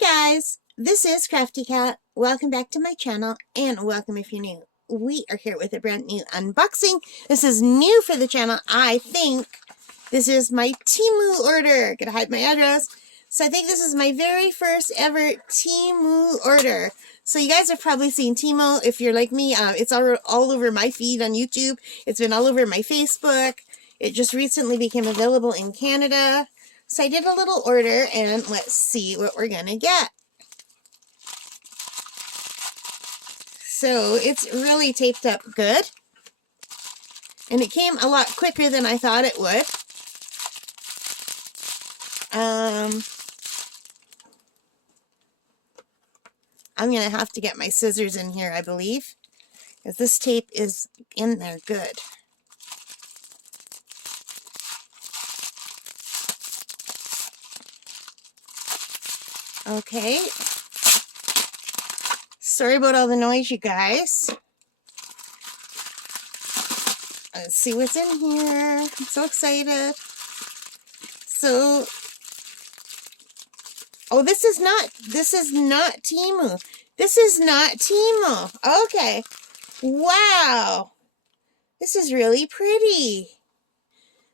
Guys, this is Crafty Cat. Welcome back to my channel and welcome if you're new. We are here with a brand new unboxing. This is new for the channel. I think this is my TEMU order. Gotta hide my address. So I think this is my very first ever TEMU order. So you guys have probably seen TEMU. If you're like me, it's all over my feed on YouTube. It's been all over my Facebook. It just recently became available in Canada. So I did a little order, and let's see what we're going to get. So it's really taped up good. And it came a lot quicker than I thought it would. I'm going to have to get my scissors in here, I believe, because this tape is in there good. Okay. Sorry about all the noise, you guys. Let's see what's in here. I'm so excited. So, oh, this is not TEMU. This is not TEMU. Okay. Wow. This is really pretty.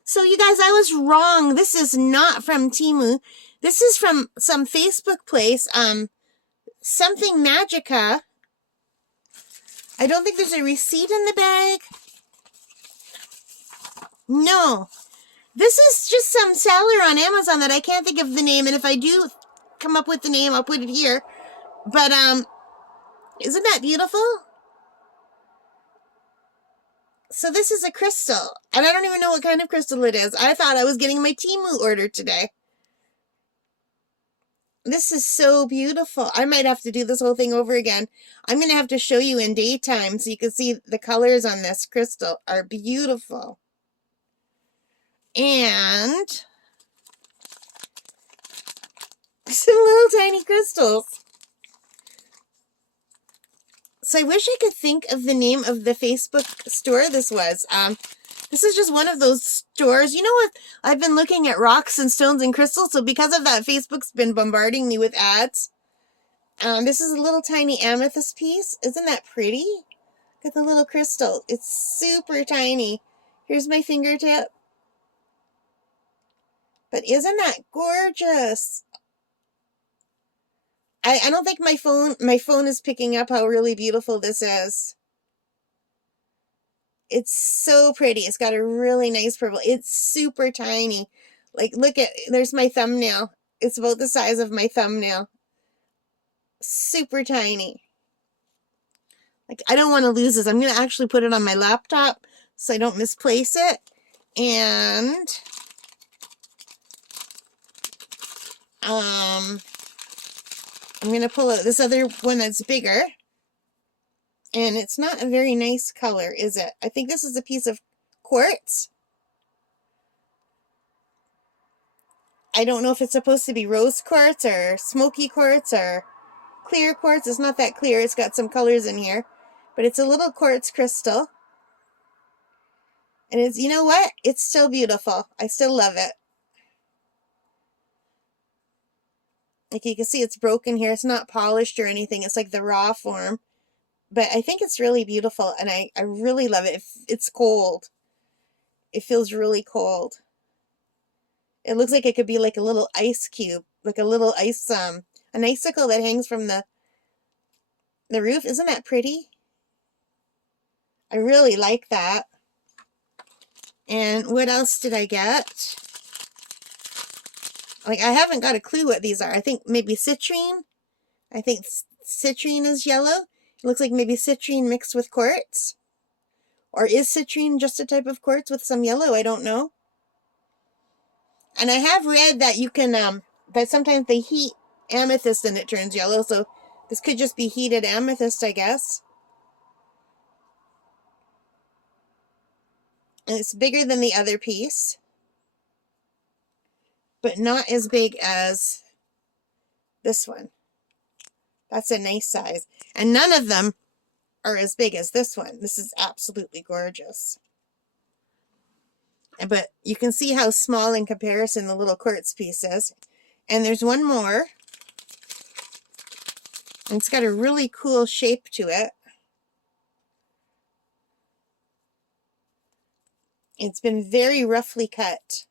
So, you guys, I was wrong. This is not from TEMU. This is from some Facebook place, something Magika. I don't think there's a receipt in the bag. No. This is just some seller on Amazon that I can't think of the name, and if I do come up with the name, I'll put it here. But, isn't that beautiful? So this is a crystal, and I don't even know what kind of crystal it is. I thought I was getting my TEMU order today. This is so beautiful. I might have to do this whole thing over again. I'm going to have to show you in daytime so you can see the colors on this crystal are beautiful. And some little tiny crystals. So I wish I could think of the name of the Facebook store this was. This is just one of those stores. You know what? I've been looking at rocks and stones and crystals, so because of that, Facebook's been bombarding me with ads. This is a little tiny amethyst piece. Isn't that pretty? Look at the little crystal. It's super tiny. Here's my fingertip. But isn't that gorgeous? I don't think my phone is picking up how really beautiful this is. It's so pretty. It's got a really nice purple. It's super tiny. Like, look at, there's my thumbnail. It's about the size of my thumbnail. Super tiny. Like, I don't want to lose this. I'm going to actually put it on my laptop so I don't misplace it. And, I'm going to pull out this other one that's bigger. And it's not a very nice color, is it? I think this is a piece of quartz. I don't know if it's supposed to be rose quartz or smoky quartz or clear quartz. It's not that clear. It's got some colors in here. But it's a little quartz crystal. And it's, you know what? It's still beautiful. I still love it. Like you can see, it's broken here. It's not polished or anything. It's like the raw form. But I think it's really beautiful, and I really love it. It's cold. It feels really cold. It looks like it could be like a little ice cube, like a little ice, an icicle that hangs from the roof. Isn't that pretty? I really like that. And what else did I get? Like, I haven't got a clue what these are. I think maybe citrine. I think citrine is yellow. It looks like maybe citrine mixed with quartz. Or is citrine just a type of quartz with some yellow? I don't know. And I have read that you can, that sometimes they heat amethyst and it turns yellow. So this could just be heated amethyst, I guess. And it's bigger than the other piece. But not as big as this one. That's a nice size. And none of them are as big as this one. This is absolutely gorgeous. But you can see how small in comparison the little quartz piece is. And there's one more. And it's got a really cool shape to it. It's been very roughly cut.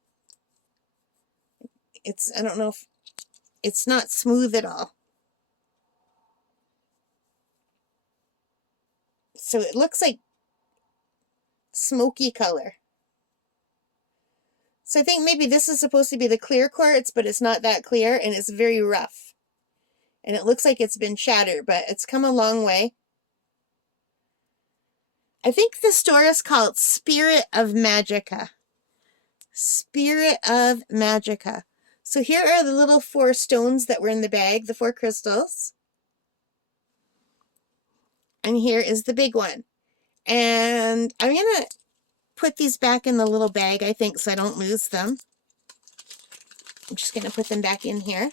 I don't know if it's not smooth at all. So it looks like smoky color. So I think maybe this is supposed to be the clear quartz, but it's not that clear, and it's very rough. And it looks like it's been shattered, but it's come a long way. I think the store is called Spirit of Magika. Spirit of Magika. So here are the little 4 stones that were in the bag, the 4 crystals. And here is the big one. And I'm going to put these back in the little bag, I think, so I don't lose them. I'm just going to put them back in here.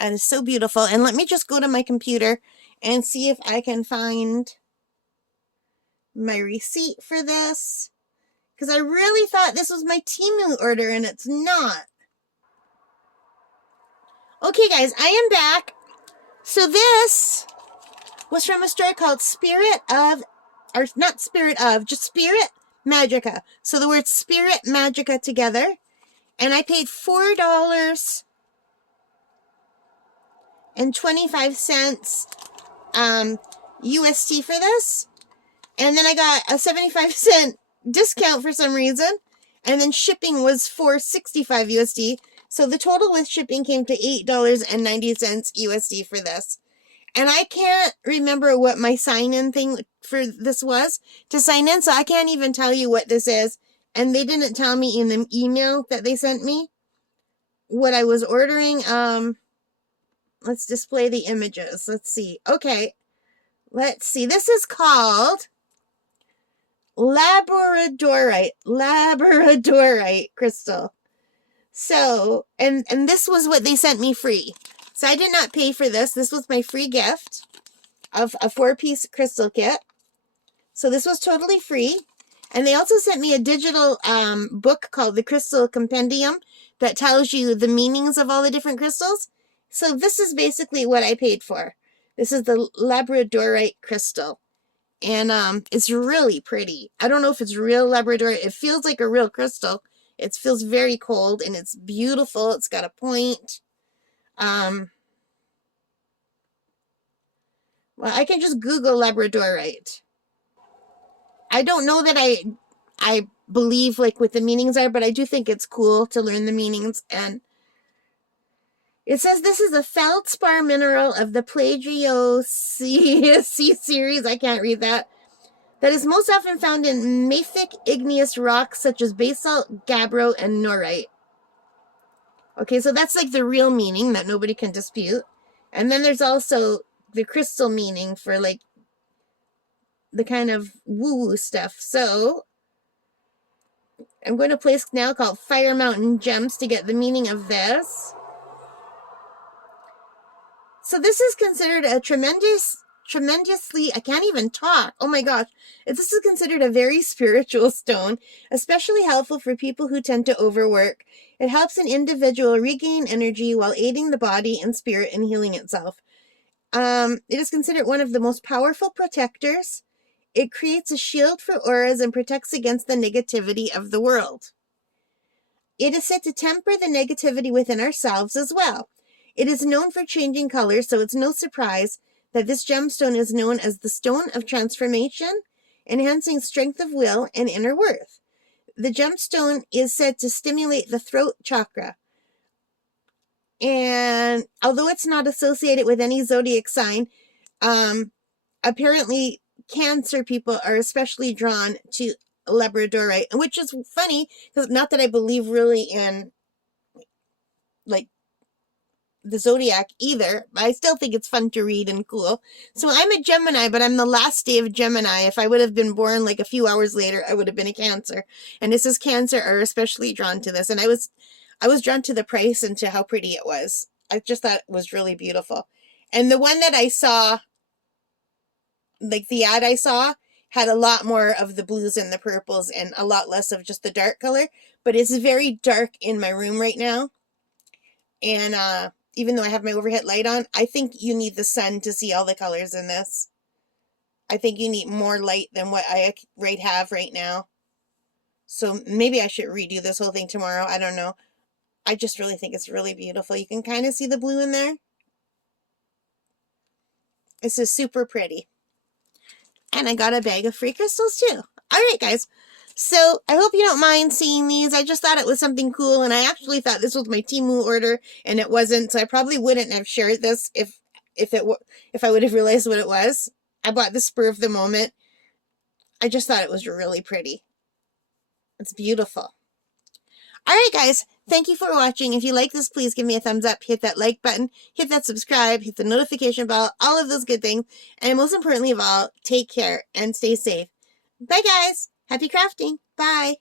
And it's so beautiful. And let me just go to my computer and see if I can find my receipt for this. Because I really thought this was my TEMU order, and it's not. Okay, guys, I am back. So this was from a store called Spirit of, or not Spirit of, just Spirit Magika. So the words Spirit Magika together. And I paid $4.25 USD for this. And then I got a 75-cent discount for some reason. And then shipping was $4.65 USD. So the total with shipping came to $8.90 USD for this. And I can't remember what my sign-in thing for this was to sign in. So I can't even tell you what this is. And they didn't tell me in the email that they sent me what I was ordering. Let's display the images. Let's see. Okay. Let's see. This is called Labradorite crystal. So, and this was what they sent me free. So I did not pay for this. This was my free gift of a 4-piece crystal kit. So this was totally free. And they also sent me a digital book called the Crystal Compendium that tells you the meanings of all the different crystals. So this is basically what I paid for. This is the Labradorite crystal. And it's really pretty. I don't know if it's real Labradorite. It feels like a real crystal. It feels very cold, and it's beautiful. It's got a point. Well, I can just Google Labradorite. I don't know that I believe like what the meanings are, but I do think it's cool to learn the meanings. And it says this is a feldspar mineral of the Plagiocene series. I can't read that. That is most often found in mafic igneous rocks such as basalt, gabbro, and norite. Okay, so that's like the real meaning that nobody can dispute. And then there's also the crystal meaning for like the kind of woo-woo stuff. So I'm going to place now called Fire Mountain Gems to get the meaning of this. So this is considered a tremendously, I can't even talk. Oh my gosh. This is considered a very spiritual stone, especially helpful for people who tend to overwork. It helps an individual regain energy while aiding the body and spirit in healing itself. It is considered one of the most powerful protectors. It creates a shield for auras and protects against the negativity of the world. It is said to temper the negativity within ourselves as well. It is known for changing colors, so it's no surprise that this gemstone is known as the Stone of Transformation, enhancing strength of will and inner worth. The gemstone is said to stimulate the throat chakra. And although it's not associated with any zodiac sign, apparently Cancer people are especially drawn to Labradorite, which is funny because not that I believe really in like the zodiac either, but I still think it's fun to read and cool. So I'm a Gemini, but I'm the last day of Gemini. If I would have been born like a few hours later, I would have been a Cancer. And this is Cancer are especially drawn to this. And I was drawn to the price and to how pretty it was. I just thought it was really beautiful. And the one that I saw, like the ad I saw, had a lot more of the blues and the purples and a lot less of just the dark color. But it's very dark in my room right now. And even though I have my overhead light on, I think you need the sun to see all the colors in this. I think you need more light than what I have right now. So maybe I should redo this whole thing tomorrow. I don't know. I just really think it's really beautiful. You can kind of see the blue in there. This is super pretty. And I got a bag of free crystals too. All right, guys. So I hope you don't mind seeing these. I just thought it was something cool, and I actually thought this was my TEMU order, and it wasn't. So I probably wouldn't have shared this if I would have realized what it was. I bought the spur of the moment. I just thought it was really pretty. It's beautiful. All right, guys. Thank you for watching. If you like this, please give me a thumbs up, hit that like button, hit that subscribe, hit the notification bell, all of those good things. And most importantly of all, take care and stay safe. Bye, guys. Happy crafting. Bye.